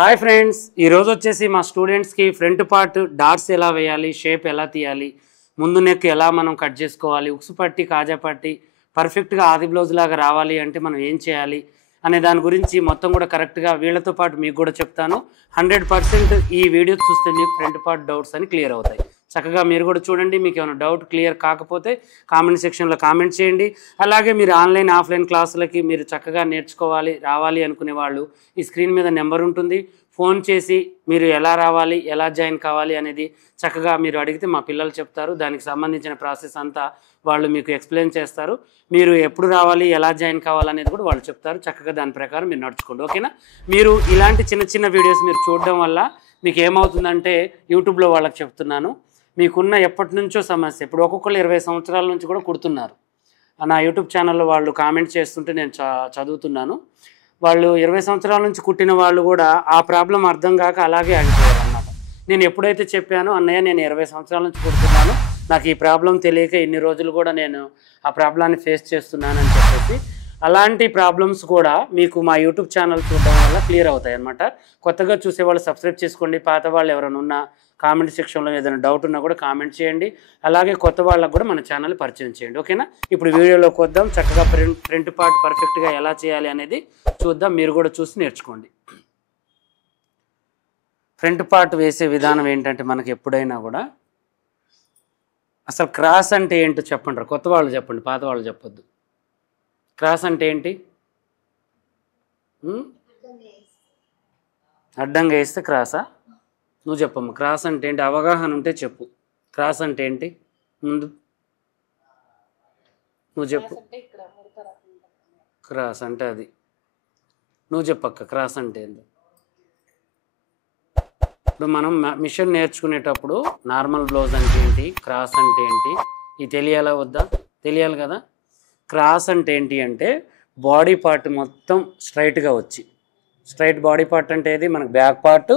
Hi friends, ఈరోజు వచ్చేసి మా స్టూడెంట్స్కి ఫ్రంట్ పార్ట్ డాట్స్ ఎలా వేయాలి, షేప్ ఎలా తీయాలి, ముందు నెక్ ఎలా మనం కట్ చేసుకోవాలి, ఉక్సు పట్టి కాజా పట్టి పర్ఫెక్ట్గా ఆది బ్లౌజ్ లాగా రావాలి అంటే మనం ఏం చేయాలి అనే దాని గురించి మొత్తం కూడా కరెక్ట్గా వీళ్ళతో పాటు మీకు కూడా చెప్తాను. 100% ఈ వీడియో చూస్తే మీకు ఫ్రంట్ పార్ట్ డౌట్స్ అని క్లియర్ అవుతాయి. చక్కగా మీరు కూడా చూడండి. మీకు ఏమైనా డౌట్ క్లియర్ కాకపోతే కామెంట్ సెక్షన్లో కామెంట్ చేయండి. అలాగే మీరు ఆన్లైన్ ఆఫ్లైన్ క్లాసులకి మీరు చక్కగా నేర్చుకోవాలి రావాలి అనుకునే వాళ్ళు ఈ స్క్రీన్ మీద నెంబర్ ఉంటుంది. ఫోన్ చేసి మీరు ఎలా రావాలి, ఎలా జాయిన్ కావాలి అనేది చక్కగా మీరు అడిగితే మా పిల్లలు చెప్తారు. దానికి సంబంధించిన ప్రాసెస్ అంతా వాళ్ళు మీకు ఎక్స్ప్లెయిన్ చేస్తారు. మీరు ఎప్పుడు రావాలి, ఎలా జాయిన్ కావాలనేది కూడా వాళ్ళు చెప్తారు. చక్కగా దాని ప్రకారం మీరు నడుచుకోండి, ఓకేనా. మీరు ఇలాంటి చిన్న చిన్న వీడియోస్ మీరు చూడడం వల్ల మీకు ఏమవుతుందంటే, యూట్యూబ్లో వాళ్ళకి చెప్తున్నాను, మీకున్న ఎప్పటి నుంచో సమస్య, ఇప్పుడు ఒక్కొక్కరు 20 సంవత్సరాల నుంచి కూడా కుడుతున్నారు. నా యూట్యూబ్ ఛానల్లో వాళ్ళు కామెంట్ చేస్తుంటే నేను చదువుతున్నాను. వాళ్ళు 20 సంవత్సరాల నుంచి కుట్టిన వాళ్ళు కూడా ఆ ప్రాబ్లం అర్థం కాక అలాగే ఆగిపోయారు అన్నమాట. నేను ఎప్పుడైతే చెప్పానో, అన్నయ్య నేను 20 సంవత్సరాల నుంచి కుడుతున్నాను, నాకు ఈ ప్రాబ్లం తెలియక ఇన్ని రోజులు కూడా నేను ఆ ప్రాబ్లాన్ని ఫేస్ చేస్తున్నాను అని చెప్పేసి, అలాంటి ప్రాబ్లమ్స్ కూడా మీకు మా యూట్యూబ్ ఛానల్ చూడడం వల్ల క్లియర్ అవుతాయి అన్నమాట. కొత్తగా చూసేవాళ్ళు సబ్స్క్రైబ్ చేసుకోండి. పాత వాళ్ళు ఎవరైనా ఉన్నా కామెంట్ సెక్షన్లో ఏదైనా డౌట్ ఉన్నా కూడా కామెంట్ చేయండి. అలాగే కొత్త వాళ్ళకు కూడా మన ఛానల్ పరిచయం చేయండి, ఓకేనా. ఇప్పుడు వీడియోలోకి వద్దాం. చక్కగా ఫ్రంట్ పార్ట్ పర్ఫెక్ట్గా ఎలా చేయాలి అనేది చూద్దాం. మీరు కూడా చూసి నేర్చుకోండి. ఫ్రంట్ పార్ట్ వేసే విధానం ఏంటంటే, మనకి ఎప్పుడైనా కూడా అసలు క్రాస్ అంటే ఏంటో చెప్పండి. కొత్త వాళ్ళు చెప్పండి, పాత వాళ్ళు చెప్పొద్దు. క్రాస్ అంటే ఏంటి? అడ్డంగా వేస్తే క్రాసా? నువ్వు చెప్పమ్మా, క్రాస్ అంటే ఏంటి? అవగాహన ఉంటే చెప్పు. క్రాస్ అంటే ఏంటి? ముందు నువ్వు చెప్పు. క్రాస్ అంటే అది. నువ్వు చెప్పక్క, క్రాస్ అంటే ఏంటి? ఇప్పుడు మనం మిషన్ నేర్చుకునేటప్పుడు నార్మల్ బ్లౌజ్ అంటే ఏంటి, క్రాస్ అంటే ఏంటి, ఇది తెలియాలా వద్దా? తెలియాలి కదా. క్రాస్ అంటే ఏంటి అంటే, బాడీ పార్ట్ మొత్తం స్ట్రైట్గా వచ్చి, స్ట్రైట్ బాడీ పార్ట్ అంటే ఏది, మనకు బ్యాక్ పార్ట్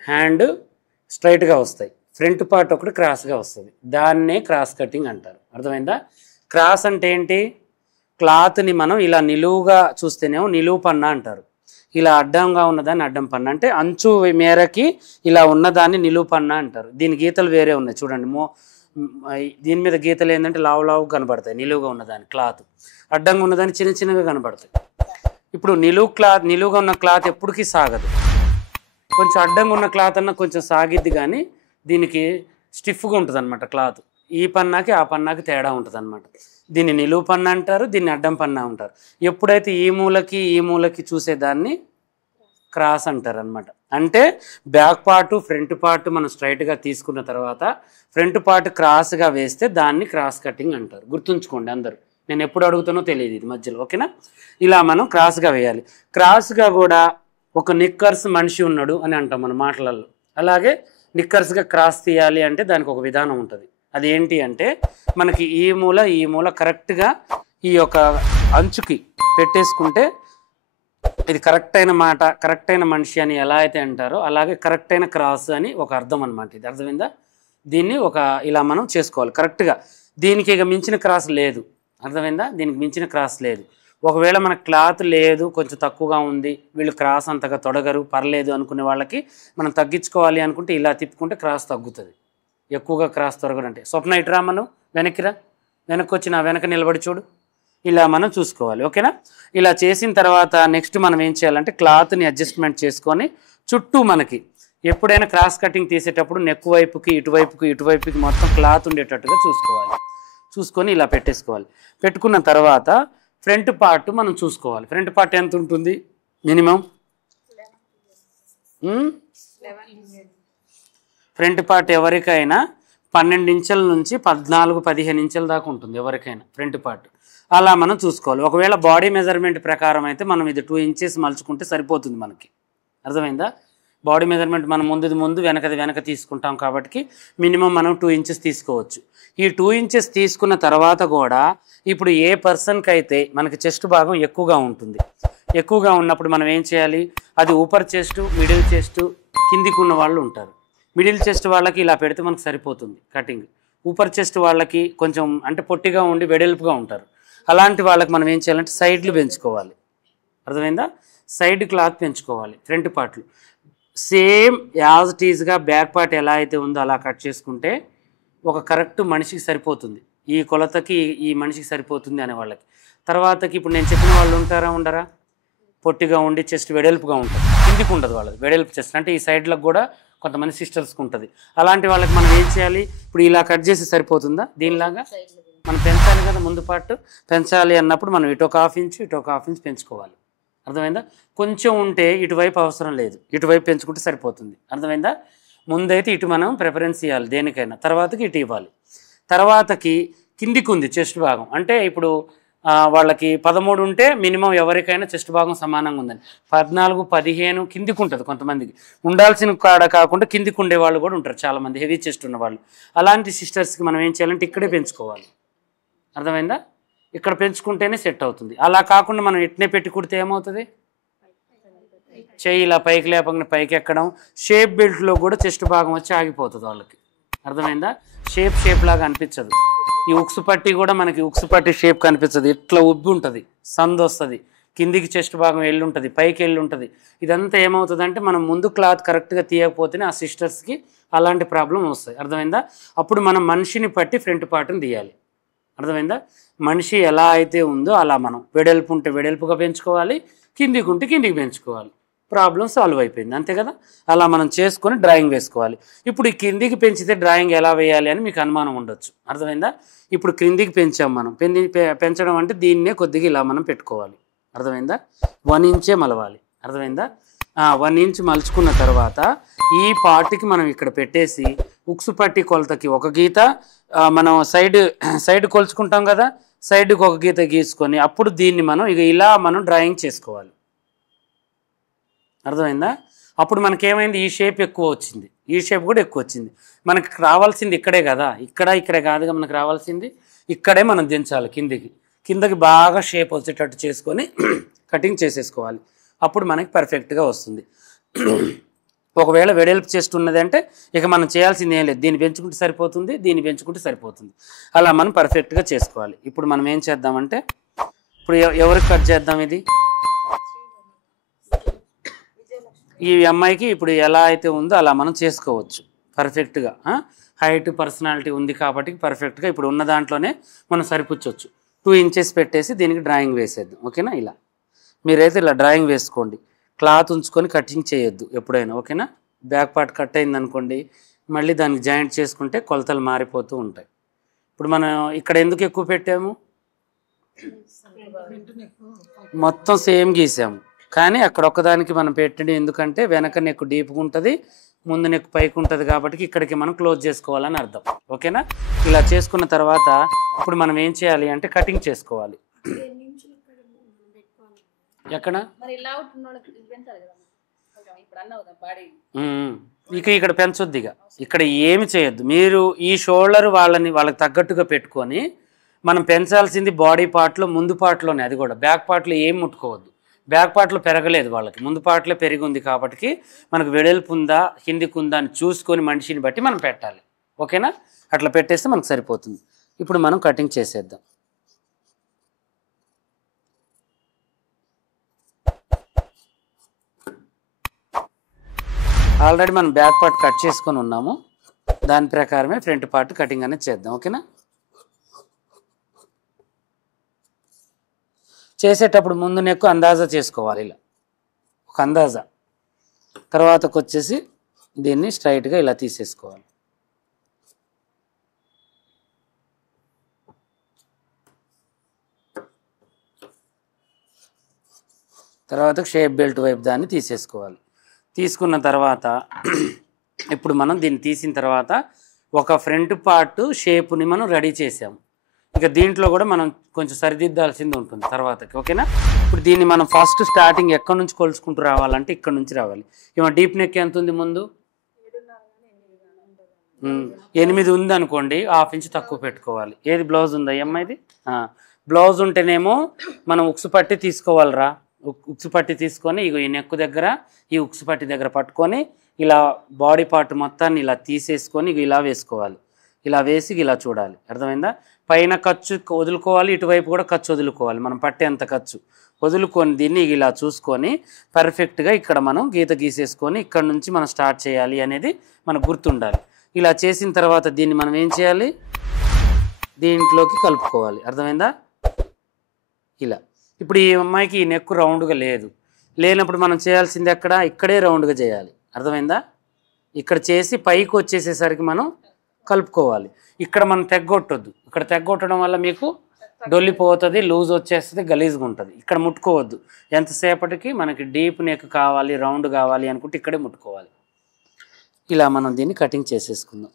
హ్యాండ్ స్ట్రైట్గా వస్తాయి, ఫ్రంట్ పార్ట్ ఒకటి క్రాస్గా వస్తుంది. దాన్నే క్రాస్ కటింగ్ అంటారు. అర్థమైందా? క్రాస్ అంటే ఏంటి? క్లాత్ని మనం ఇలా నిలువుగా చూస్తేనేమో నిలువు పన్నా అంటారు, ఇలా అడ్డంగా ఉన్నదాన్ని అడ్డం పన్నా అంటే, అంచు మేరకి ఇలా ఉన్నదాన్ని నిలువు పన్నా అంటారు. దీని గీతలు వేరే ఉన్నాయి చూడండి. దీని మీద గీతలు ఏంటంటే లావు లావు కనబడతాయి, నిలువుగా ఉన్నదాన్ని క్లాత్. అడ్డంగా ఉన్నదాన్ని చిన్న చిన్నగా కనబడతాయి. ఇప్పుడు నిలువుగా ఉన్న క్లాత్ ఎప్పటికీ సాగదు. కొంచెం అడ్డంగా ఉన్న క్లాత్ అన్న కొంచెం సాగిద్ది, కానీ దీనికి స్టిఫ్గా ఉంటుంది అనమాట క్లాత్. ఈ పన్నాకి ఆ పన్నాకి తేడా ఉంటుంది అనమాట. దీన్ని నిలువు పన్నా అంటారు, దీన్ని అడ్డం పన్నా అంటారు. ఎప్పుడైతే ఈ మూలకి చూసేదాన్ని క్రాస్ అంటారు అనమాట. అంటే బ్యాక్ పార్ట్ ఫ్రంట్ పార్ట్ మనం స్ట్రైట్గా తీసుకున్న తర్వాత ఫ్రంట్ పార్ట్ క్రాస్గా వేస్తే దాన్ని క్రాస్ కటింగ్ అంటారు. గుర్తుంచుకోండి అందరూ. నేను ఎప్పుడు అడుగుతానో తెలియదు ఇది మధ్యలో, ఓకేనా. ఇలా మనం క్రాస్గా వేయాలి. క్రాస్గా కూడా ఒక నిక్కర్స్ మనిషి ఉన్నాడు అని అంటాం మన మాటలలో. అలాగే నిక్కర్స్గా క్రాస్ తీయాలి అంటే దానికి ఒక విధానం ఉంటుంది. అది ఏంటి అంటే, మనకి ఈ మూల కరెక్ట్గా ఈ యొక్క అంచుకి పెట్టేసుకుంటే ఇది కరెక్ట్ అయిన మాట, కరెక్ట్ అయిన మనిషి అని ఎలా అయితే అంటారో, అలాగే కరెక్ట్ అయిన క్రాస్ అని ఒక అర్థం అనమాట. ఇది అర్థమైందా? దీన్ని ఇలా మనం చేసుకోవాలి కరెక్ట్గా. దీనికి ఇక మించిన క్రాస్ లేదు, అర్థమైందా? దీనికి మించిన క్రాస్ లేదు. ఒకవేళ మన క్లాత్ లేదు, కొంచెం తక్కువగా ఉంది, వీళ్ళు క్రాస్ అంతగా తొడగరు, పర్లేదు అనుకునే వాళ్ళకి మనం తగ్గించుకోవాలి అనుకుంటే ఇలా తిప్పుకుంటే క్రాస్ తగ్గుతుంది. ఎక్కువగా క్రాస్ తొరగడం అంటే, స్వప్న ఇటురా, మనం వెనక్కిరా, వెనక్కి వచ్చి నా వెనక నిలబడి చూడు. ఇలా మనం చూసుకోవాలి, ఓకేనా. ఇలా చేసిన తర్వాత నెక్స్ట్ మనం ఏం చేయాలంటే, క్లాత్ని అడ్జస్ట్మెంట్ చేసుకొని చుట్టూ మనకి ఎప్పుడైనా క్రాస్ కటింగ్ తీసేటప్పుడు నెక్ వైపుకి ఇటువైపుకి మొత్తం క్లాత్ ఉండేటట్టుగా చూసుకొని ఇలా పెట్టేసుకోవాలి. పెట్టుకున్న తర్వాత ఫ్రంట్ పార్ట్ మనం చూసుకోవాలి. ఫ్రంట్ పార్ట్ ఎంత ఉంటుంది మినిమం? ఫ్రంట్ పార్ట్ ఎవరికైనా 12 ఇంచుల నుంచి 14-15 ఇంచుల దాకా ఉంటుంది ఎవరికైనా ఫ్రంట్ పార్ట్. అలా మనం చూసుకోవాలి. ఒకవేళ బాడీ మెజర్మెంట్ ప్రకారం అయితే మనం ఇది 2 ఇంచెస్ మలుచుకుంటే సరిపోతుంది మనకి. అర్థమైందా? బాడీ మెజర్మెంట్ మనం ముందు వెనక తీసుకుంటాం కాబట్టి మినిమం మనం 2 ఇంచెస్ తీసుకోవచ్చు. ఈ 2 ఇంచెస్ తీసుకున్న తర్వాత కూడా ఇప్పుడు ఏ పర్సన్కి అయితే మనకి చెస్ట్ భాగం ఎక్కువగా ఉంటుంది, ఎక్కువగా ఉన్నప్పుడు మనం ఏం చేయాలి, అది ఊపర్ చెస్ట్, మిడిల్ చెస్ట్, కిందికి ఉన్న వాళ్ళు ఉంటారు. మిడిల్ చెస్ట్ వాళ్ళకి ఇలా పెడితే మనకు సరిపోతుంది కటింగ్. ఊపర్ చెస్ట్ వాళ్ళకి కొంచెం అంటే పొట్టిగా ఉండి వెడల్పుగా ఉంటారు. అలాంటి వాళ్ళకి మనం ఏం చేయాలంటే సైడ్లు పెంచుకోవాలి. అర్థమైందా? సైడ్ క్లాత్ పెంచుకోవాలి ఫ్రంట్ పార్ట్లు. సేమ్ యాజ్ ఇట్ ఈజ్గా బ్యాక్ పార్ట్ ఎలా అయితే ఉందో అలా కట్ చేసుకుంటే ఒక కరెక్ట్ మనిషికి సరిపోతుంది, ఈ కొలతకి ఈ మనిషికి సరిపోతుంది అనే వాళ్ళకి. తర్వాతకి ఇప్పుడు నేను చెప్పిన వాళ్ళు ఉంటారా ఉండరా, పొట్టిగా ఉండి చెస్ట్ వెడల్పుగా ఉంటుంది, కిందికి ఉండదు వాళ్ళది వెడల్పు చెస్ట్, అంటే ఈ సైడ్లకు కూడా కొంతమంది సిస్టర్స్కి ఉంటుంది. అలాంటి వాళ్ళకి మనం ఏం చేయాలి, ఇప్పుడు ఇలా కట్ చేసి సరిపోతుందా, దీనిలాగా మనం పెంచాలి కదా, ముందు పార్ట్ పెంచాలి అన్నప్పుడు మనం ఇటు ఒక హాఫ్ ఇంచు ఇటు ఒక హాఫ్ ఇంచ్ పెంచుకోవాలి. అర్థమైందా? కొంచెం ఉంటే ఇటువైపు అవసరం లేదు, ఇటువైపు పెంచుకుంటే సరిపోతుంది. అర్థమైందా? ముందైతే ఇటు మనం ప్రిఫరెన్స్ ఇవ్వాలి దేనికైనా, తర్వాతకి ఇటు ఇవ్వాలి. తర్వాతకి కిందికి ఉంది చెస్ట్ భాగం, అంటే ఇప్పుడు వాళ్ళకి 13 ఉంటే మినిమం ఎవరికైనా చెస్ట్ భాగం సమానంగా ఉందని, 14, 15 కిందికి ఉంటుంది కొంతమందికి, ఉండాల్సిన కాడ కాకుండా కిందికి ఉండే వాళ్ళు కూడా ఉంటారు చాలామంది, హెవీ చెస్ట్ ఉన్న వాళ్ళు. అలాంటి సిస్టర్స్కి మనం ఏం చేయాలంటే ఇక్కడే పెంచుకోవాలి. అర్థమైందా? ఇక్కడ పెంచుకుంటేనే సెట్ అవుతుంది. అలా కాకుండా మనం ఇట్నే పెట్టి కుడితే ఏమవుతుంది, చెయ్యి ఇలా పైకి లేపకుండా పైకి ఎక్కడం, షేప్ బెల్ట్లో కూడా చెస్ట్ భాగం వచ్చి ఆగిపోతుంది వాళ్ళకి. అర్థమైందా? షేప్ లాగా అనిపించదు. ఈ ఉక్సు పట్టి కూడా మనకి ఉక్సు పట్టి షేప్ కనిపించదు, ఇట్లా ఉబ్బి ఉంటుంది, సందు వస్తుంది, కిందికి చెస్ట్ భాగం వెళ్ళి ఉంటుంది, పైకి వెళ్ళి ఉంటుంది. ఇదంతా ఏమవుతుందంటే మనం ముందు క్లాత్ కరెక్ట్గా తీయకపోతేనే ఆ సిస్టర్స్కి అలాంటి ప్రాబ్లం వస్తాయి. అర్థమైందా? అప్పుడు మనం మనిషిని పట్టి ఫ్రంట్ పార్ట్ని తీయాలి. అర్థమైందా? మనిషి ఎలా అయితే ఉందో అలా మనం వెడల్పు ఉంటే వెడల్పుగా పెంచుకోవాలి, కిందికి ఉంటే కిందికి పెంచుకోవాలి, ప్రాబ్లం సాల్వ్ అయిపోయింది. అంతే కదా? అలా మనం చేసుకొని డ్రాయింగ్ వేసుకోవాలి. ఇప్పుడు ఈ కిందికి పెంచితే డ్రాయింగ్ ఎలా వేయాలి అని మీకు అనుమానం ఉండొచ్చు. అర్థమైందా? ఇప్పుడు క్రిందికి పెంచాం మనం, పెంచడం అంటే దీన్నే కొద్దిగా ఇలా మనం పెట్టుకోవాలి. అర్థమైందా? 1 ఇంచే మలవాలి. అర్థమైందా? 1 ఇంచ్ మలుచుకున్న తర్వాత ఈ పార్ట్కి మనం ఇక్కడ పెట్టేసి ఉక్సు పట్టి కొలతకి ఒక గీత, మనం సైడ్ కొలుచుకుంటాం కదా, సైడ్కి ఒక గీత గీసుకొని అప్పుడు దీన్ని మనం ఇలా మనం డ్రాయింగ్ చేసుకోవాలి. అర్థమైందా? అప్పుడు మనకేమైంది, ఈ షేప్ ఎక్కువ వచ్చింది, ఈ షేప్ కూడా ఎక్కువ వచ్చింది. మనకి రావాల్సింది ఇక్కడే కదా, ఇక్కడే కాదుగా మనకు రావాల్సింది, ఇక్కడే మనం దించాలి కిందకి బాగా షేప్ వచ్చేటట్టు చేసుకొని కటింగ్ చేసేసుకోవాలి. అప్పుడు మనకి పర్ఫెక్ట్గా వస్తుంది. ఒకవేళ వెడల్పు చెస్ట్ ఉన్నది అంటే ఇక మనం చేయాల్సింది ఏం లేదు, దీన్ని పెంచుకుంటే సరిపోతుంది, దీన్ని పెంచుకుంటే సరిపోతుంది. అలా మనం పర్ఫెక్ట్గా చేసుకోవాలి. ఇప్పుడు మనం ఏం చేద్దామంటే, ఇప్పుడు ఎవరికి కట్ చేద్దాం, ఇది ఈ అమ్మాయికి ఇప్పుడు ఎలా అయితే ఉందో అలా మనం చేసుకోవచ్చు పర్ఫెక్ట్గా. హైట్ పర్సనాలిటీ ఉంది కాబట్టి పర్ఫెక్ట్గా ఇప్పుడు ఉన్న దాంట్లోనే మనం సరిపుచ్చవచ్చు. 2 ఇంచెస్ పెట్టేసి దీనికి డ్రాయింగ్ వేసేద్దాం. ఓకేనా? ఇలా మీరైతే ఇలా డ్రాయింగ్ వేసుకోండి, క్లాత్ ఉంచుకొని కటింగ్ చేయొద్దు ఎప్పుడైనా. ఓకేనా? బ్యాక్ పార్ట్ కట్ అయింది అనుకోండి, మళ్ళీ దానికి జాయింట్ చేసుకుంటే కొలతలు మారిపోతూ ఉంటాయి. ఇప్పుడు మనం ఇక్కడ ఎందుకు ఎక్కువ పెట్టాము, మొత్తం సేమ్ గీసాము, కానీ అక్కడ ఒక్కదానికి మనం పెట్టండి, ఎందుకంటే వెనక నెక్కు డీప్గా ఉంటుంది, ముందు నెక్కు పైకి ఉంటుంది, కాబట్టి ఇక్కడికి మనం క్లోజ్ చేసుకోవాలని అర్థం. ఓకేనా? ఇలా చేసుకున్న తర్వాత ఇప్పుడు మనం ఏం చేయాలి అంటే కటింగ్ చేసుకోవాలి. ఎక్కడ ఇక్కడ పెంచొద్దు, ఇక్కడ ఏమి చేయొద్దు. మీరు ఈ షోల్డర్ వాళ్ళకి తగ్గట్టుగా పెట్టుకొని మనం పెంచాల్సింది బాడీ పార్ట్లో, ముందు పార్ట్లోనే, అది కూడా బ్యాక్ పార్ట్లో ఏం ముట్టుకోవద్దు. బ్యాక్ పార్ట్లో పెరగలేదు వాళ్ళకి, ముందు పార్ట్లో పెరిగి ఉంది కాబట్టి మనకు వెడల్పు ఉందా కిందికి ఉందా అని చూసుకొని మనిషిని బట్టి మనం పెట్టాలి. ఓకేనా? అట్లా పెట్టేస్తే మనకు సరిపోతుంది. ఇప్పుడు మనం కటింగ్ చేసేద్దాం. ఆల్రెడీ మనం బ్యాక్ పార్ట్ కట్ చేసుకొని ఉన్నాము, దాని ప్రకారమే ఫ్రంట్ పార్ట్ కటింగ్ అనేది చేద్దాం. ఓకేనా? చేసేటప్పుడు ముందు నెక్కు అందాజా చేసుకోవాలి, ఇలా ఒక అందాజా. తర్వాతకు వచ్చేసి దీన్ని స్ట్రైట్గా ఇలా తీసేసుకోవాలి. తర్వాత షేప్ బెల్ట్ వైపు దాన్ని తీసేసుకోవాలి. తీసుకున్న తర్వాత ఇప్పుడు మనం దీన్ని తీసిన తర్వాత ఒక ఫ్రంట్ పార్ట్ షేప్ని మనం రెడీ చేసాము. ఇక దీంట్లో కూడా మనం కొంచెం సరిదిద్దాల్సింది ఉంటుంది తర్వాతకి. ఓకేనా? ఇప్పుడు దీన్ని మనం ఫస్ట్ స్టార్టింగ్ ఎక్కడి నుంచి కొలుచుకుంటూ రావాలంటే ఇక్కడ నుంచి రావాలి. ఏమో డీప్ నెక్ ఎంత ఉంది, ముందు 8 ఉంది అనుకోండి, 1/2 ఇంచ్ తక్కువ పెట్టుకోవాలి. ఏది బ్లౌజ్ ఉందా అమ్మాయిది? బ్లౌజ్ ఉంటేనేమో మనం ఉక్సు పట్టి తీసుకోవాలిరా, ఉక్సు పట్టి తీసుకొని ఈ నెక్ దగ్గర ఈ ఉక్సు పట్టి దగ్గర పట్టుకొని ఇలా బాడీ పార్ట్ మొత్తాన్ని ఇలా తీసేసుకొని ఇలా వేసుకోవాలి. ఇలా వేసి ఇలా చూడాలి. అర్థమైందా? పైన ఖర్చు వదులుకోవాలి, ఇటువైపు కూడా ఖర్చు వదులుకోవాలి. మనం పట్టేంత ఖర్చు వదులుకొని దీన్ని ఇలా చూసుకొని పర్ఫెక్ట్గా ఇక్కడ మనం గీత గీసేసుకొని ఇక్కడ నుంచి మనం స్టార్ట్ చేయాలి అనేది మనకు గుర్తుండాలి. ఇలా చేసిన తర్వాత దీన్ని మనం ఏం చేయాలి, దీంట్లోకి కలుపుకోవాలి. అర్థమైందా? ఇలా ఇప్పుడు ఈ అమ్మాయికి ఈ నెక్ రౌండ్గా లేనప్పుడు మనం చేయాల్సింది ఇక్కడే రౌండ్గా చేయాలి. అర్థమైందా? ఇక్కడ చేసి పైకి వచ్చేసేసరికి మనం కలుపుకోవాలి. ఇక్కడ మనం తెగ్గొట్టొద్దు. ఇక్కడ తెగ్గొట్టడం వల్ల మీకు డొల్లిపోతుంది, లూజ్ వచ్చేస్తుంది, గలీజ్గా ఉంటుంది. ఇక్కడ ముట్టుకోవద్దు. ఎంతసేపటికి మనకి డీప్ నెక్ కావాలి, రౌండ్ కావాలి అనుకుంటే ఇక్కడే ముట్టుకోవాలి. ఇలా మనం దీన్ని కటింగ్ చేసేసుకుందాం.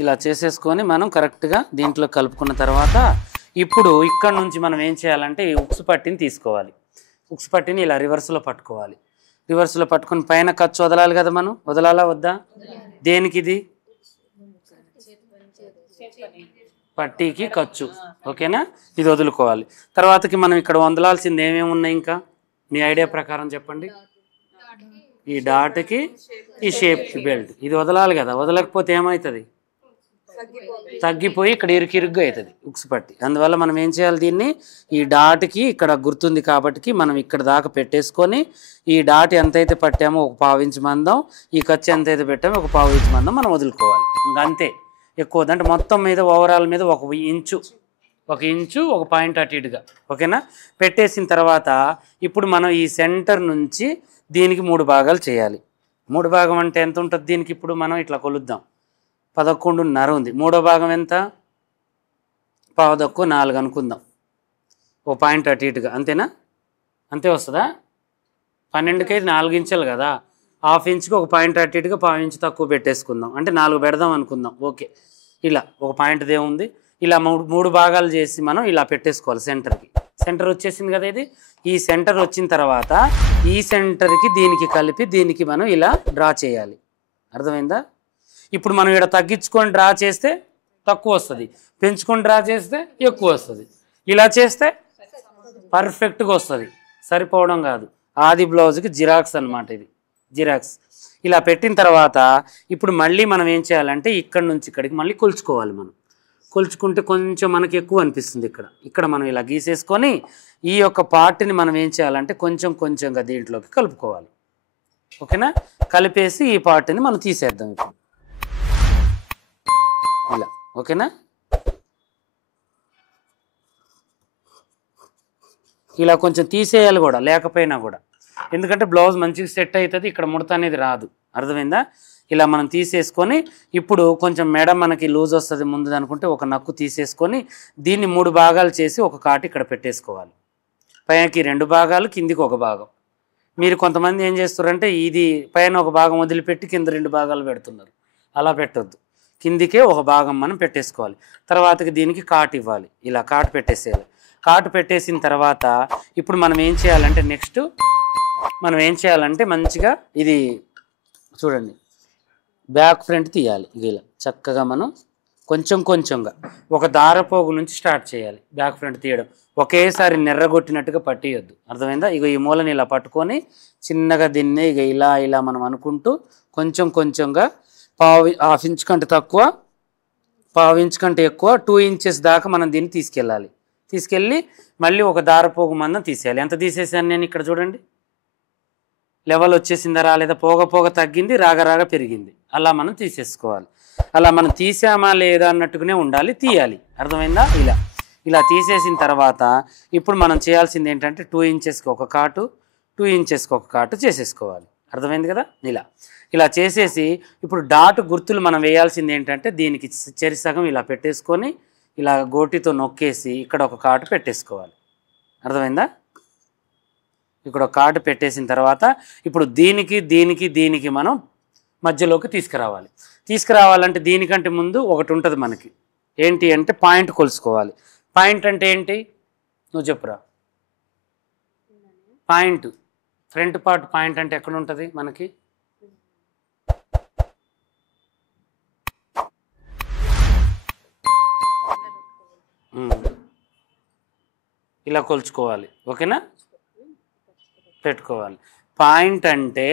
ఇలా చేసేసుకొని మనం కరెక్ట్గా దీంట్లో కలుపుకున్న తర్వాత ఇప్పుడు ఇక్కడ నుంచి మనం ఏం చేయాలంటే ఈ ఉక్సు పట్టిని తీసుకోవాలి. ఉక్సు పట్టిని ఇలా రివర్స్లో పట్టుకోవాలి. రివర్స్లో పట్టుకొని పైన ఖర్చు వదలాలి కదా, మనం వదలాలా వద్దా? దేనికి? ఇది పట్టీకి ఖర్చు. ఓకేనా? ఇది వదులుకోవాలి. తర్వాతకి మనం ఇక్కడ వదలాల్సింది ఏమేమి ఉన్నాయి ఇంకా మీ ఐడియా ప్రకారం చెప్పండి. ఈ డాట్కి, ఈ షేప్కి బెల్ట్, ఇది వదలాలి కదా. వదలకపోతే ఏమవుతుంది? తగ్గిపోయి ఇక్కడ ఇరుకిరుగ్గా అవుతుంది ఉక్సు పట్టి. అందువల్ల మనం ఏం చేయాలి, దీన్ని ఈ డాట్కి ఇక్కడ గుర్తుంది కాబట్టి మనం ఇక్కడ దాకా పెట్టేసుకొని ఈ డాట్ ఎంతైతే పట్టామో 1/4 ఇంచు మందం, ఈ ఖర్చు ఎంతైతే పెట్టామో 1/4 ఇంచు మందం మనం వదులుకోవాలి. ఇంకా అంతే. ఎక్కువ అంటే మొత్తం మీద ఓవరాల్ మీద 1 ఇంచు 1 పాయింట్ అటు ఇటుగా. ఓకేనా? పెట్టేసిన తర్వాత ఇప్పుడు మనం ఈ సెంటర్ నుంచి దీనికి 3 భాగాలు చేయాలి. 3 భాగం అంటే ఎంత ఉంటుంది దీనికి? ఇప్పుడు మనం ఇట్లా కొలుద్దాం. 11.5 ఉంది. 3వ భాగం ఎంత? 4 అనుకుందాం. 1 పాయింట్ అటు ఇటుగా. అంతేనా? అంతే వస్తుందా? 12కి 4 ఇంచులు కదా. 1/2 ఇంచుకి 1 పాయింట్ అటు ఇటుగా 1/4 ఇంచు తక్కువ పెట్టేసుకుందాం. అంటే 4 పెడదాం అనుకుందాం. ఓకే. ఇలా 1 పాయింట్ దేవుంది. ఇలా 3 భాగాలు చేసి మనం ఇలా పెట్టేసుకోవాలి. సెంటర్ వచ్చేసింది కదా. ఇది ఈ సెంటర్ వచ్చిన తర్వాత ఈ సెంటర్కి దీనికి కలిపి దీనికి మనం ఇలా డ్రా చేయాలి. అర్థమైందా? ఇప్పుడు మనం ఇక్కడ తగ్గించుకొని డ్రా చేస్తే తక్కువ వస్తుంది, పెంచుకొని డ్రా చేస్తే ఎక్కువ వస్తుంది. ఇలా చేస్తే పర్ఫెక్ట్గా వస్తుంది. సరిపోవడం కాదు. ఆది బ్లౌజ్కి జిరాక్స్ అనమాట. ఇది జిరాక్స్. ఇలా పెట్టిన తర్వాత ఇప్పుడు మళ్ళీ మనం ఏం చేయాలంటే ఇక్కడ నుంచి ఇక్కడికి మళ్ళీ కొలుచుకోవాలి. మనం కొలుచుకుంటే కొంచెం మనకి ఎక్కువ అనిపిస్తుంది. ఇక్కడ మనం ఇలా గీసేసుకొని ఈ యొక్క పార్ట్ని మనం ఏం చేయాలంటే కొంచెంగా దీంట్లోకి కలుపుకోవాలి. ఓకేనా? కలిపేసి ఈ పార్ట్ని మనం తీసేద్దాం ఇప్పుడు ఇలా. ఓకేనా? ఇలా కొంచెం తీసేయాలి కూడా, లేకపోయినా కూడా. ఎందుకంటే బ్లౌజ్ మంచిగా సెట్ అవుతుంది, ఇక్కడ ముడత అనేది రాదు. అర్థమైందా? ఇలా మనం తీసేసుకొని ఇప్పుడు కొంచెం మెడ మనకి లూజ్ వస్తుంది ముందు అనుకుంటే ఒక నక్కు తీసేసుకొని దీన్ని 3 భాగాలు చేసి ఒక కాటు ఇక్కడ పెట్టేసుకోవాలి. పైనకి 2 భాగాలు, కిందికి 1 భాగం. మీరు కొంతమంది ఏం చేస్తారంటే ఇది పైన 1 భాగం వదిలిపెట్టి కింద 2 భాగాలు పెడుతున్నారు. అలా పెట్టొద్దు. కిందికే 1 భాగం మనం పెట్టేసుకోవాలి. తర్వాతకి దీనికి కాటు ఇవ్వాలి. ఇలా కాటు పెట్టేసేయాలి. కాటు పెట్టేసిన తర్వాత ఇప్పుడు మనం ఏం చేయాలంటే నెక్స్ట్ మనం ఏం చేయాలంటే మంచిగా ఇది చూడండి, బ్యాక్ ఫ్రంట్ తీయాలి. ఇలా చక్కగా మనం కొంచెంగా ఒక దారపోగు నుంచి స్టార్ట్ చేయాలి. బ్యాక్ ఫ్రంట్ తీయడం ఒకేసారి నెర్రగొట్టినట్టుగా పట్టేయొద్దు. అర్థమైందా? ఇక ఈ మూలని ఇలా పట్టుకొని చిన్నగా దీన్ని ఇక ఇలా మనం అనుకుంటూ కొంచెంగా 1/2 ఇంచు కంటే తక్కువ, 1/2 ఇంచు కంటే ఎక్కువ, 2 ఇంచెస్ దాకా మనం దీన్ని తీసుకెళ్ళి మళ్ళీ ఒక దారపోగు మందం తీసేయాలి. ఎంత తీసేసాను నేను ఇక్కడ చూడండి. లెవెల్ వచ్చేసిందా రాలేదా? పోగ తగ్గింది, రాగా పెరిగింది. అలా మనం తీసేసుకోవాలి. అలా మనం తీసామా లేదా అన్నట్టుగానే ఉండాలి, తీయాలి. అర్థమైందా? ఇలా తీసేసిన తర్వాత ఇప్పుడు మనం చేయాల్సింది ఏంటంటే 2 ఇంచెస్కి ఒక కాటు, 2 ఇంచెస్కి ఒక కాటు చేసేసుకోవాలి. అర్థమైంది కదా? ఇలా చేసేసి ఇప్పుడు డాట్ గుర్తులు మనం వేయాల్సింది ఏంటంటే దీనికి చెరిసగం ఇలా పెట్టేసుకొని ఇలా గోటితో నొక్కేసి ఇక్కడ ఒక కాటు పెట్టేసుకోవాలి. అర్థమైందా? ఇక్కడ ఒక కాటు పెట్టేసిన తర్వాత ఇప్పుడు దీనికి మనం మధ్యలోకి తీసుకురావాలంటే దీనికంటే ముందు ఒకటి ఉంటుంది మనకి. ఏంటి అంటే పాయింట్ కొలుసుకోవాలి. పాయింట్ అంటే ఏంటి నువ్వు చెప్పురా. పాయింట్ ఫ్రంట్ పార్ట్ పాయింట్ అంటే ఎక్కడ ఉంటుంది మనకి? ఇలా కొలుచుకోవాలి. ఓకేనా? పెట్టుకోవాలి. పాయింట్ అంటే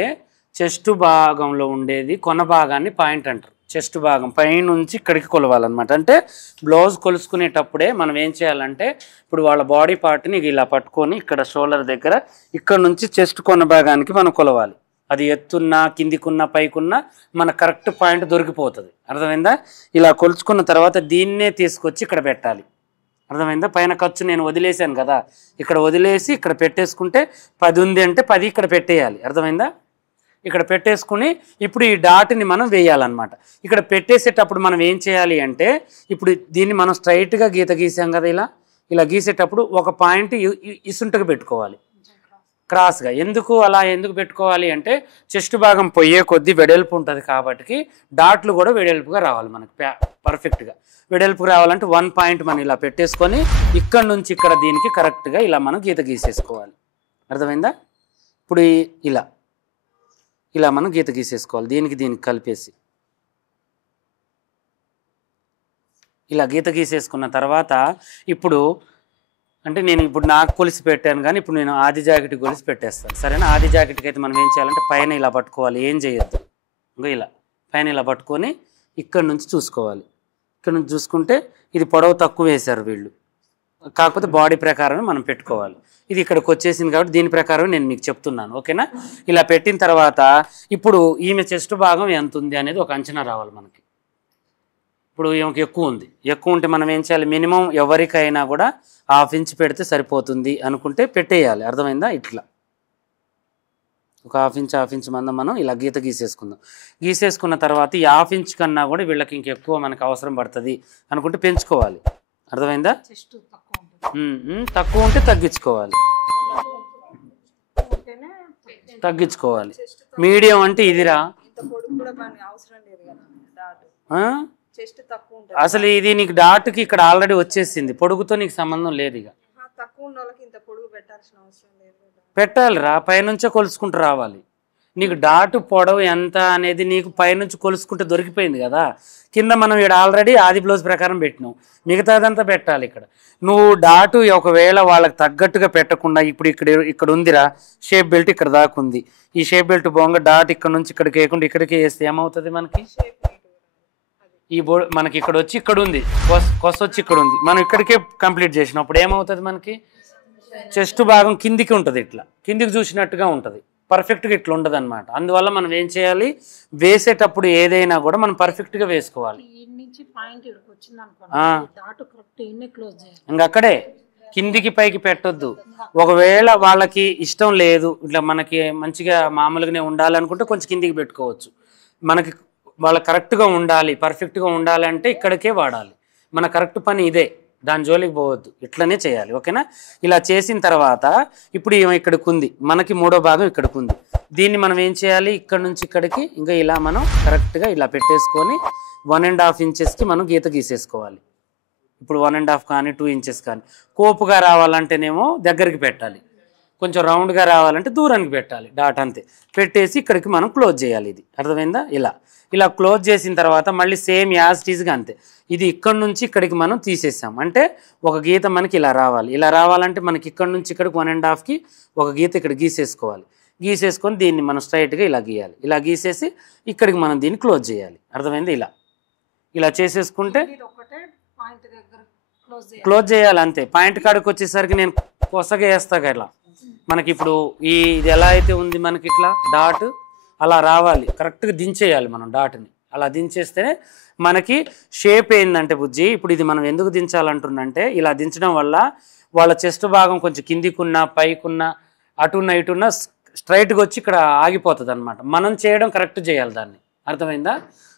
చెస్ట్ భాగంలో ఉండేది కొన భాగాన్ని పాయింట్ అంటారు. చెస్ట్ భాగం పైనుంచి ఇక్కడికి కొలవాలన్నమాట. అంటే బ్లౌజ్ కొలుసుకునేటప్పుడే మనం ఏం చేయాలంటే ఇప్పుడు వాళ్ళ బాడీ పార్ట్ని ఇలా పట్టుకొని ఇక్కడ షోల్డర్ దగ్గర ఇక్కడ నుంచి చెస్ట్ కొన భాగానికి మనం కొలవాలి. అది ఎత్తున్నా కిందికున్నా పైకున్నా మన కరెక్ట్ పాయింట్ దొరికిపోతుంది. అర్థమైందా? ఇలా కొలుచుకున్న తర్వాత దీన్నే తీసుకొచ్చి ఇక్కడ పెట్టాలి. అర్థమైందా? పైన ఖర్చు నేను వదిలేసాను కదా, ఇక్కడ వదిలేసి ఇక్కడ పెట్టేసుకుంటే 10 ఉంది అంటే 10 ఇక్కడ పెట్టేయాలి. అర్థమైందా? ఇక్కడ పెట్టేసుకుని ఇప్పుడు ఈ డాట్ని మనం వేయాలన్నమాట. ఇక్కడ పెట్టేసేటప్పుడు మనం ఏం చేయాలి అంటే ఇప్పుడు దీన్ని మనం స్ట్రైట్గా గీత గీసాం కదా, ఇలా గీసేటప్పుడు ఒక పాయింట్ ఇసుంటకు పెట్టుకోవాలి క్రాస్గా. ఎందుకు పెట్టుకోవాలి అంటే చెస్ట్ భాగం పొయ్యే కొద్దీ వెడల్పు ఉంటుంది కాబట్టి డాట్లు కూడా వెడల్పుగా రావాలి మనకు. పర్ఫెక్ట్గా వెడల్పుగా రావాలంటే 1 పాయింట్ మనం ఇలా పెట్టేసుకొని ఇక్కడ నుంచి ఇక్కడ దీనికి కరెక్ట్గా ఇలా మనం గీత గీసేసుకోవాలి. అర్థమైందా? ఇప్పుడు ఇలా మనం గీత గీసేసుకోవాలి. దీనికి కలిపేసి ఇలా గీత గీసేసుకున్న తర్వాత ఇప్పుడు అంటే నేను ఇప్పుడు నాకు కొలిసి పెట్టాను కానీ ఇప్పుడు నేను ఆది జాకెట్ కొలిసి పెట్టేస్తాను. సరేనా? ఆది జాకెట్కి అయితే మనం ఏం చేయాలంటే పైన ఇలా పట్టుకోవాలి, ఏం చేయొద్దు. ఇంకా ఇలా పైన ఇలా పట్టుకొని ఇక్కడ నుంచి చూసుకోవాలి. ఇక్కడ నుంచి చూసుకుంటే ఇది పొడవు తక్కువ వేశారు వీళ్ళు, కాకపోతే బాడీ ప్రకారమే మనం పెట్టుకోవాలి. ఇది ఇక్కడికి వచ్చేసింది కాబట్టి దీని ప్రకారం నేను మీకు చెప్తున్నాను. ఓకేనా? ఇలా పెట్టిన తర్వాత ఇప్పుడు ఈమె చెస్ట్ భాగం ఎంత ఉంది అనేది ఒక అంచనా రావాలి మనకి. ఇప్పుడు ఈమెకి ఎక్కువ ఉంటే మనం ఏం చేయాలి, మినిమం ఎవరికైనా కూడా 1/2 ఇంచ్ పెడితే సరిపోతుంది అనుకుంటే పెట్టేయాలి. అర్థమైందా? ఇట్లా ఒక 1/2 ఇంచ్ మందం మనం ఇలా గీత గీసేసుకుందాం. గీసేసుకున్న తర్వాత ఈ 1/2 ఇంచ్ కన్నా కూడా వీళ్ళకి ఇంకెక్కువ మనకు అవసరం పడుతుంది అనుకుంటే పెంచుకోవాలి. అర్థమైందా? తక్కువ ఉంటే తగ్గించుకోవాలి. మీడియం అంటే ఇదిరా, అసలు ఇది నీకు డాట్కి ఇక్కడ ఆల్రెడీ వచ్చేసింది, పొడుగుతో నీకు సంబంధం లేదు. ఇక పెట్టాలిరా, పైనుంచే కొలుసుకుంటూ రావాలి. నీకు డాటు పొడవు ఎంత అనేది నీకు పైనుంచి కొలుసుకుంటే దొరికిపోయింది కదా. కింద మనం ఇక్కడ ఆల్రెడీ ఆది బ్లౌజ్ ప్రకారం పెట్టినాం, మిగతాదంతా పెట్టాలి. ఇక్కడ నువ్వు డాటు ఒకవేళ వాళ్ళకి తగ్గట్టుగా పెట్టకుండా ఇప్పుడు ఇక్కడ ఉందిరా షేప్ బెల్ట్, ఇక్కడ దాకా ఉంది. ఈ షేప్ బెల్ట్ బొంగ డాట్ ఇక్కడ నుంచి ఇక్కడికి వేయకుండా ఇక్కడికి వేస్తే ఏమవుతుంది మనకి, ఈ మనకి ఇక్కడ వచ్చి ఇక్కడ ఉంది, కొస వచ్చి ఇక్కడ ఉంది, మనం ఇక్కడికే కంప్లీట్ చేసినప్పుడు ఏమవుతుంది మనకి చెస్ట్ భాగం కిందికి ఉంటుంది, ఇట్లా కిందికి చూసినట్టుగా ఉంటుంది, పర్ఫెక్ట్గా ఇట్లా ఉండదు అనమాట. అందువల్ల మనం ఏం చేయాలి, వేసేటప్పుడు ఏదైనా కూడా మనం పర్ఫెక్ట్గా వేసుకోవాలి. ఇంకక్కడే కిందికి పైకి పెట్టొద్దు. ఒకవేళ వాళ్ళకి ఇష్టం లేదు, ఇట్లా మనకి మంచిగా మామూలుగానే ఉండాలనుకుంటే కొంచెం కిందికి పెట్టుకోవచ్చు. మనకి వాళ్ళ కరెక్ట్గా ఉండాలి, పర్ఫెక్ట్గా ఉండాలంటే ఇక్కడికే వాడాలి. మన కరెక్ట్ పని ఇదే, దాని జోలికి పోవద్దు, ఇట్లనే చేయాలి. ఓకేనా? ఇలా చేసిన తర్వాత ఇప్పుడు ఇక్కడికి ఉంది, మనకి 3వ భాగం ఇక్కడికి ఉంది. దీన్ని మనం ఏం చేయాలి, ఇక్కడ నుంచి ఇక్కడికి ఇంకా ఇలా మనం కరెక్ట్గా ఇలా పెట్టేసుకొని 1.5 ఇంచెస్కి మనం గీత గీసేసుకోవాలి. ఇప్పుడు 1.5 కానీ 2 ఇంచెస్ కానీ. కోపుగా రావాలంటేనేమో దగ్గరికి పెట్టాలి, కొంచెం రౌండ్గా రావాలంటే దూరానికి పెట్టాలి. డాట్ అంతే పెట్టేసి ఇక్కడికి మనం క్లోజ్ చేయాలి. ఇది అర్థమైందా? ఇలా క్లోజ్ చేసిన తర్వాత మళ్ళీ సేమ్ యాజ్ టీజ్గా అంతే. ఇది ఇక్కడ నుంచి ఇక్కడికి మనం తీసేసాం అంటే ఒక గీత మనకి ఇలా రావాలి. ఇలా రావాలంటే మనకి ఇక్కడ నుంచి ఇక్కడికి 1.5కి ఒక గీత ఇక్కడ గీసేసుకోవాలి. గీసేసుకొని దీన్ని మనం స్ట్రైట్గా ఇలా గీయాలి. ఇలా గీసేసి ఇక్కడికి మనం దీన్ని క్లోజ్ చేయాలి. అర్థమైంది? ఇలా చేసేసుకుంటే క్లోజ్ చేయాలి అంతే. పాయింట్ కాడికి వచ్చేసరికి నేను కొసగా వేస్తాగా ఇలా మనకి ఇప్పుడు ఇది ఎలా అయితే ఉంది మనకి ఇట్లా డాట్ అలా రావాలి. కరెక్ట్గా దించేయాలి మనం డాట్ని. అలా దించేస్తేనే మనకి షేప్ ఏంటంటే బుజ్జి, ఇప్పుడు ఇది మనం ఎందుకు దించాలంటుందంటే ఇలా దించడం వల్ల వాళ్ళ చెస్ట్ భాగం కొంచెం కిందికున్నా పైకున్నా అటున్న ఇటున్న స్ట్రైట్గా వచ్చి ఇక్కడ ఆగిపోతుంది అనమాట. మనం చేయడం కరెక్ట్ చేయాలి దాన్ని. అర్థమైందా?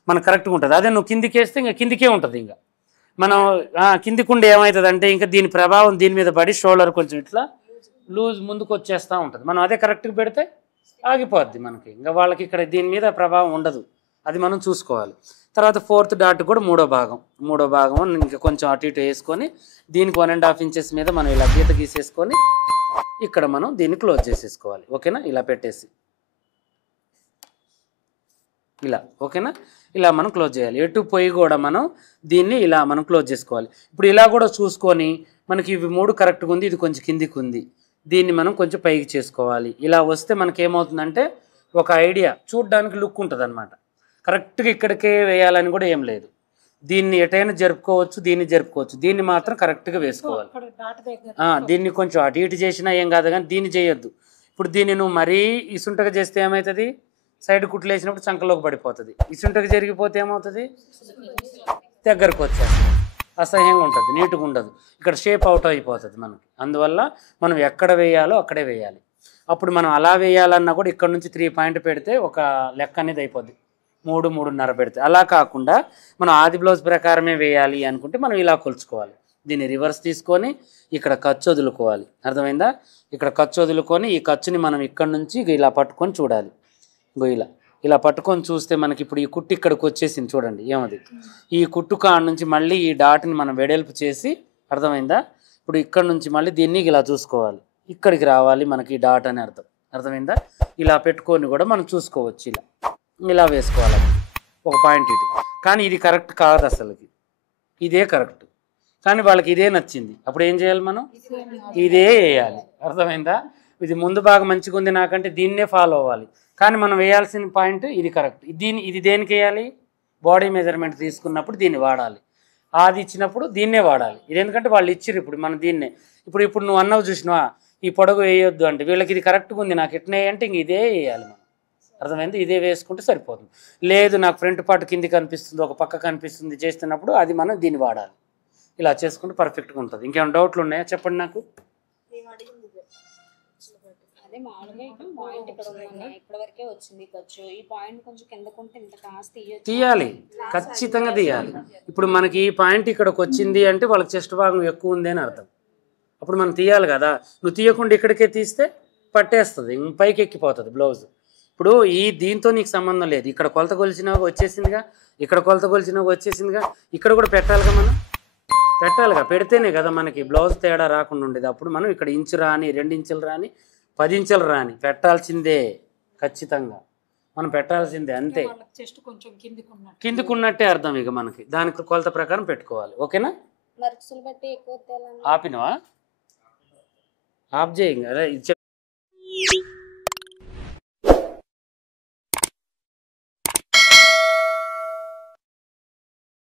మనకు కరెక్ట్గా ఉంటుంది. అదే నువ్వు కిందికి వేస్తే ఇంకా కిందికే ఉంటుంది. ఇంకా మనం కిందికుండే ఏమవుతుంది అంటే ఇంకా దీని ప్రభావం దీని మీద పడి షోల్డర్ కొంచెం ఇట్లా లూజ్ ముందుకు వచ్చేస్తూ ఉంటుంది. మనం అదే కరెక్ట్గా పెడితే ఆగిపోద్ది మనకి. ఇంకా వాళ్ళకి ఇక్కడ దీని మీద ప్రభావం ఉండదు, అది మనం చూసుకోవాలి. తర్వాత 4th డాట్ కూడా 3వ భాగం ఇంకా కొంచెం అటు ఇటు వేసుకొని దీనికి 1.5 ఇంచెస్ మీద మనం ఇలా గీత గీసేసుకొని ఇక్కడ మనం దీన్ని క్లోజ్ చేసేసుకోవాలి. ఓకేనా? ఇలా పెట్టేసి ఇలా. ఓకేనా? ఇలా మనం క్లోజ్ చేయాలి. ఎటు పోయి కూడా మనం దీన్ని ఇలా మనం క్లోజ్ చేసుకోవాలి. ఇప్పుడు ఇలా కూడా చూసుకొని మనకి ఇవి 3 కరెక్ట్గా ఉంది, ఇది కొంచెం కిందికి ఉంది, దీన్ని మనం కొంచెం పైకి చేసుకోవాలి. ఇలా వస్తే మనకి ఏమవుతుందంటే ఒక ఐడియా, చూడడానికి లుక్ ఉంటుంది అనమాట. కరెక్ట్గా ఇక్కడికే వేయాలని కూడా ఏం లేదు. దీన్ని ఎటైనా జరుపుకోవచ్చు, దీన్ని జరుపుకోవచ్చు. దీన్ని మాత్రం కరెక్ట్గా వేసుకోవాలి. దీన్ని కొంచెం అటు ఇటు చేసినా ఏం కాదు, కానీ దీన్ని చేయొద్దు. ఇప్పుడు దీన్ని నువ్వు మరీ ఇసుంటగా చేస్తే ఏమవుతుంది, సైడ్ కుట్లు వేసినప్పుడు చంకలోకి పడిపోతుంది. ఇసుంటగా జరిగిపోతే ఏమవుతుంది, దగ్గరకు వచ్చేస్తుంది, అసహ్యంగా ఉంటుంది, నీట్గా ఉండదు, ఇక్కడ షేప్ అవుట్ అయిపోతుంది మనకి. అందువల్ల మనం ఎక్కడ వేయాలో అక్కడే వేయాలి. అప్పుడు మనం అలా వేయాలన్నా కూడా ఇక్కడ నుంచి 3 పాయింట్ పెడితే ఒక లెక్క అనేది అయిపోద్ది, 3, 3.5 పెడితే. అలా కాకుండా మనం ఆది బ్లౌజ్ ప్రకారమే వేయాలి అనుకుంటే మనం ఇలా కొలుచుకోవాలి. దీన్ని రివర్స్ తీసుకొని ఇక్కడ ఖర్చు వదులుకోవాలి. అర్థమైందా? ఇక్కడ ఖర్చు వదులుకొని ఈ ఖర్చుని మనం ఇక్కడ నుంచి ఇలా పట్టుకొని చూడాలి. ఇలా పట్టుకొని చూస్తే మనకి ఇప్పుడు ఈ కుట్టు ఇక్కడికి వచ్చేసింది చూడండి. ఏమది, ఈ కుట్టు కాడ నుంచి మళ్ళీ ఈ డాట్ని మనం వెడల్పు చేసి, అర్థమైందా? ఇప్పుడు ఇక్కడ నుంచి మళ్ళీ దీన్ని ఇలా చూసుకోవాలి, ఇక్కడికి రావాలి మనకి ఈ డాట్ అని అర్థం. అర్థమైందా? ఇలా పెట్టుకొని కూడా మనం చూసుకోవచ్చు. ఇలా వేసుకోవాలి ఒక పాయింట్ ఇటు. కానీ ఇది కరెక్ట్ కాదు అసలుకి, ఇదే కరెక్ట్, కానీ వాళ్ళకి ఇదే నచ్చింది. అప్పుడు ఏం చేయాలి, మనం ఇదే వేయాలి. అర్థమైందా? ఇది ముందు బాగా మంచిగా ఉంది నాకంటే దీన్నే ఫాలో అవ్వాలి. కానీ మనం వేయాల్సిన పాయింట్ ఇది కరెక్ట్. ఇది దేనికి వేయాలి, బాడీ మెజర్మెంట్ తీసుకున్నప్పుడు దీన్ని వాడాలి, అది ఇచ్చినప్పుడు దీన్నే వాడాలి. ఇది ఎందుకంటే వాళ్ళు ఇచ్చిర్రు, ఇప్పుడు మనం దీన్నే. ఇప్పుడు నువ్వు అన్నావు చూసినావా, ఈ పొడవు వేయొద్దు అంటే, వీళ్ళకి ఇది కరెక్ట్గా ఉంది నాకు ఎట్నే అంటే ఇంక ఇదే వేయాలి మనం. అర్థమైంది? ఇదే వేసుకుంటే సరిపోతుంది. లేదు నాకు ఫ్రంట్ పార్ట్ కింది కనిపిస్తుంది, ఒక పక్క కనిపిస్తుంది చేస్తున్నప్పుడు అది మనం దీన్ని వాడాలి. ఇలా చేసుకుంటే పర్ఫెక్ట్గా ఉంటుంది. ఇంకేమైనా డౌట్లు ఉన్నాయా చెప్పండి నాకు. తీయాలి, ఖచ్చితంగా తీయాలి. ఇప్పుడు మనకి ఈ పాయింట్ ఇక్కడికి వచ్చింది అంటే వాళ్ళకి చెస్ట్ భాగం ఎక్కువ ఉంది అని అర్థం. అప్పుడు మనం తీయాలి కదా. నువ్వు తీయకుండా ఇక్కడికే తీస్తే పట్టేస్తుంది, పైకి ఎక్కిపోతుంది బ్లౌజ్. ఇప్పుడు దీంతో నీకు సంబంధం లేదు. ఇక్కడ కొలత కొలిచినా వచ్చేసిందిగా, ఇక్కడ కొలత కొలిచినా వచ్చేసిందిగా, ఇక్కడ కూడా పెట్టాలిగా, మనం పెట్టాలిగా. పెడితేనే కదా మనకి బ్లౌజ్ తేడా రాకుండా ఉండేది. అప్పుడు మనం ఇక్కడ ఇంచు రాని, 2 ఇంచులు రాని, 10 ఇంచులు రాని పెట్టాల్సిందే, ఖచ్చితంగా మనం పెట్టాల్సిందే, అంతే. కిందికున్నట్టే అర్థం. ఇక మనకి దానికి కొలత ప్రకారం పెట్టుకోవాలి. ఓకేనా? ఆపినవా? ఆఫ్ చేయి.